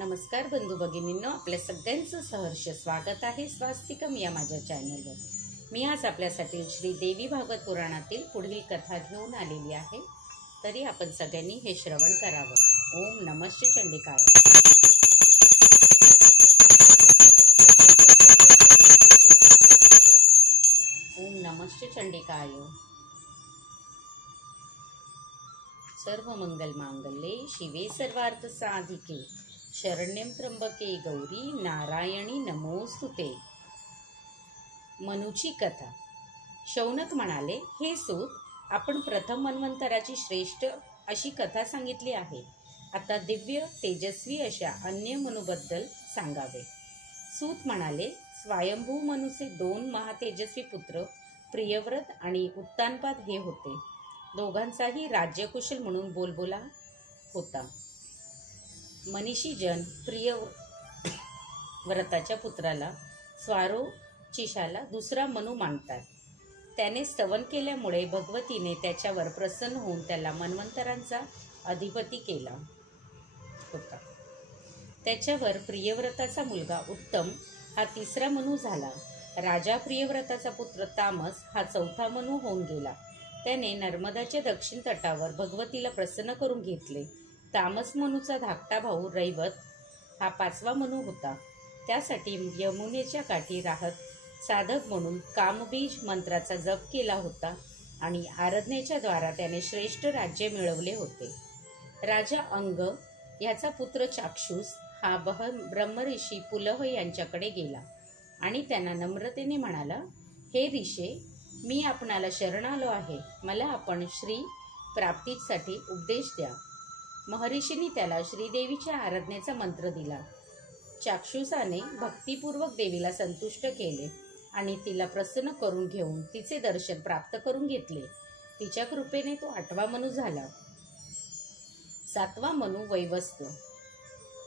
नमस्कार बंधू भगिनींनो, आपल्या सगळ्यांचं सहर्ष स्वागत आहे स्वास्तिकम या माझ्या चॅनलवर। मी आज आपल्यासाठी श्री देवी भागवत पुराणातील पुढील कथा घेऊन आलेली आहे, तरी आपण सगळ्यांनी हे श्रवण करावं। ओम नमश्च चंडिकाय। ओम नमश्च चंडिकाय। सर्व मंगल मांगल्ये शिवे सर्वार्थ साधिके शरण्यं त्र्यंबके गौरी नारायणी नमोस्तुते। मनूची कथा। शौनक म्हणाले, हे सूत, आपण प्रथम मन्वंतराची श्रेष्ठ अशी कथा सांगितली आहे, आता दिव्य तेजस्वी अशा अन्य मनूबद्दल सांगावे। सूत म्हणाले, स्वयंभू मनूचे 2 महातेजस्वी पुत्र प्रियव्रत आणि उत्तानपाद हे होते। दोघांचाही राज्यकुशल म्हणून बोलबोला होता। मनीषी जन प्रियव्रताच्या पुत्राला स्वारोचिषाला दुसरा मनू मानतात। त्याने स्तवन केल्यामुळे भगवतीने त्याच्यावर प्रसन्न होऊन त्याला मन्वंतरांचा अधिपती केला होता। त्याच्यावर प्रियव्रताचा मुलगा उत्तम हा 3रा मनू झाला। राजा प्रियव्रताचा पुत्र तामस हा 4था मनू होऊन गेला। त्याने नर्मदाच्या दक्षिण तटावर भगवतीला प्रसन्न करून घेतले। तामस मनूचा धाकटा भाऊ रैवत हा 5वा मनू होता। त्यासाठी यमुनेच्या काठी राहत साधक म्हणून कामबीज मंत्राचा जप केला होता आणि आराधनेच्या द्वारा त्याने श्रेष्ठ राज्य मिळवले होते। राजा अंग याचा पुत्र चाक्षुष हा ब्रह्मऋषी पुलह यांच्याकडे गेला आणि त्यांना नम्रतेने म्हणाला, हे ऋषे, मी आपणाला शरण आलो आहे, मला आपण श्री प्राप्तीसाठी उपदेश द्या। महर्षींनी त्याला श्रीदेवीच्या आराधनेचा मंत्र दिला। चाक्षुषाने भक्तिपूर्वक देवीला संतुष्ट केले आणि तिला प्रसन्न करून घेऊन तिचे दर्शन प्राप्त करून घेतले। तिच्या कृपेने तो 8वा मनू झाला। 7वा मनू वैवस्वत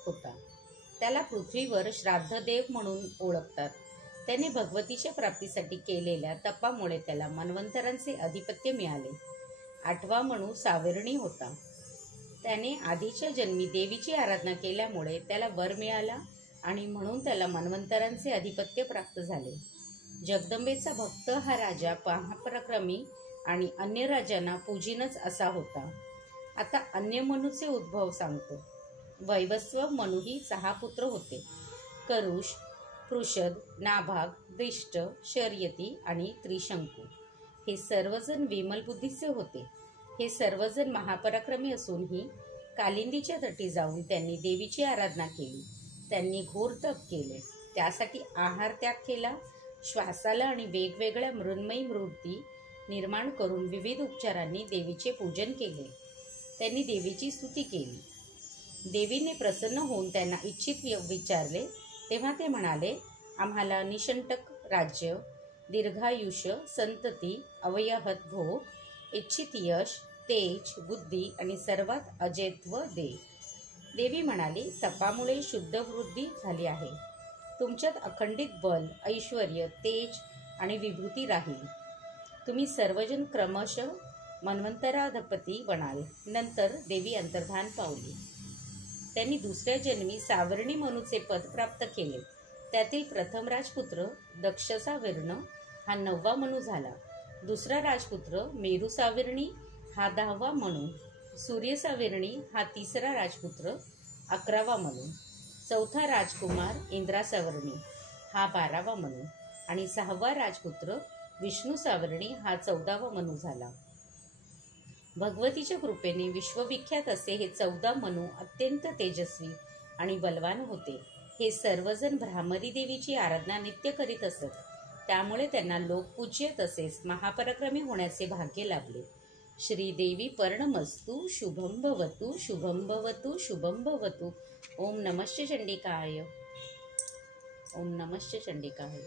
होता। त्याला पृथ्वीवर श्राद्धदेव म्हणून ओळखतात। त्याने भगवतीच्या प्राप्तीसाठी केलेल्या तपामुळे त्याला मन्वंतरांचे अधिपत्य मिळाले। 8वा मनू सावर्णी होता। त्याने आधीच्या जन्मी देवीची आराधना केल्यामुळे त्याला वर मिळाला आणि म्हणून त्याला मन्वंतरांचे अधिपत्य प्राप्त झाले। जगदंबेचा भक्त हा राजा महापराक्रमी आणि अन्य राजांना पूजिनच असा होता। आता अन्य मनूचे उद्भव सांगतो। वैवस्वत मनूही 6 पुत्र होते, करुष, पृषद, नाभाग, दृष्ट, शर्यती आणि त्रिशंकू। हे सर्वजण विमल बुद्धीचे होते। हे सर्वजण महापराक्रमी असूनही कालिंदीच्या तटी जाऊन त्यांनी देवीची आराधना केली। त्यांनी घोर तप केले, त्यासाठी आहार त्याग केला, श्वासाला आणि वेगवेगळ्या मृन्मयी मूर्ती निर्माण करून विविध उपचारांनी देवीचे पूजन केले। त्यांनी देवीची स्तुती केली। देवीने प्रसन्न होऊन त्यांना इच्छित विचारले, तेव्हा ते म्हणाले, आम्हाला निशंटक राज्य, दीर्घायुष्य, संतती, अवयहत भोग, इच्छित यश, तेज, बुद्धी आणि सर्वात अजयत्व दे। देवी म्हणाली, तपामुळे शुद्ध वृद्धी झाली आहे। तुमच्यात अखंडित बल, ऐश्वर्य, तेज आणि विभूती राहील। तुम्ही सर्वजण क्रमशः मन्वंतराधिपती बनाल। नंतर देवी अंतर्धान पावली। त्यांनी 2ऱ्या जन्मी सावर्णी मनूचे पद प्राप्त केले। त्यातील प्रथम राजपुत्र दक्षसावर्ण हा 9वा मनू झाला। 2रा राजपुत्र मेरुसावर्णी हा 10वा मनू, सूर्यसावर्णी हा 3रा राजपुत्र 11वा मनू, 4था राजकुमार इंद्रासावर्णी हा 12वा मनू आणि 6वा राजपुत्र विष्णुसावर्णी हा 14वा मनू झाला। भगवतीच्या कृपेने विश्वविख्यात असे हे 14 मनू अत्यंत तेजस्वी आणि बलवान होते। हे सर्वजण भ्रामरी देवीची आराधना नित्य करीत असत, त्यामुळे त्यांना लोकपूज्य तसेच महापराक्रमी होण्याचे भाग्य लाभले। श्रीदेवी पर्णमस्तु। शुभं भवतु, शुभं भवतु, शुभं भवतु। ओम नमश्च चंडिकाय। ओम नमश्च चंडिकाय।